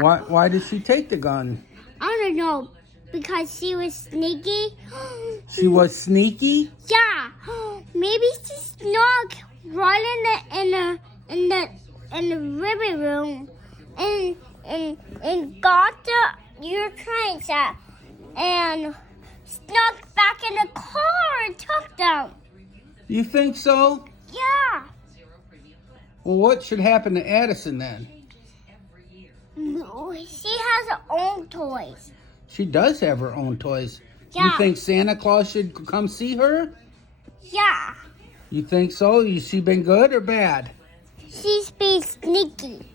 Why did she take the gun? I don't know, because she was sneaky. She was sneaky? Yeah, maybe she snuck right in the living room and got your trains and snuck back in the car and took them. You think so? Yeah. Well, what should happen to Addison then? She has her own toys. She does have her own toys. Yeah. You think Santa Claus should come see her? Yeah. You think so? She been good or bad? She's being sneaky.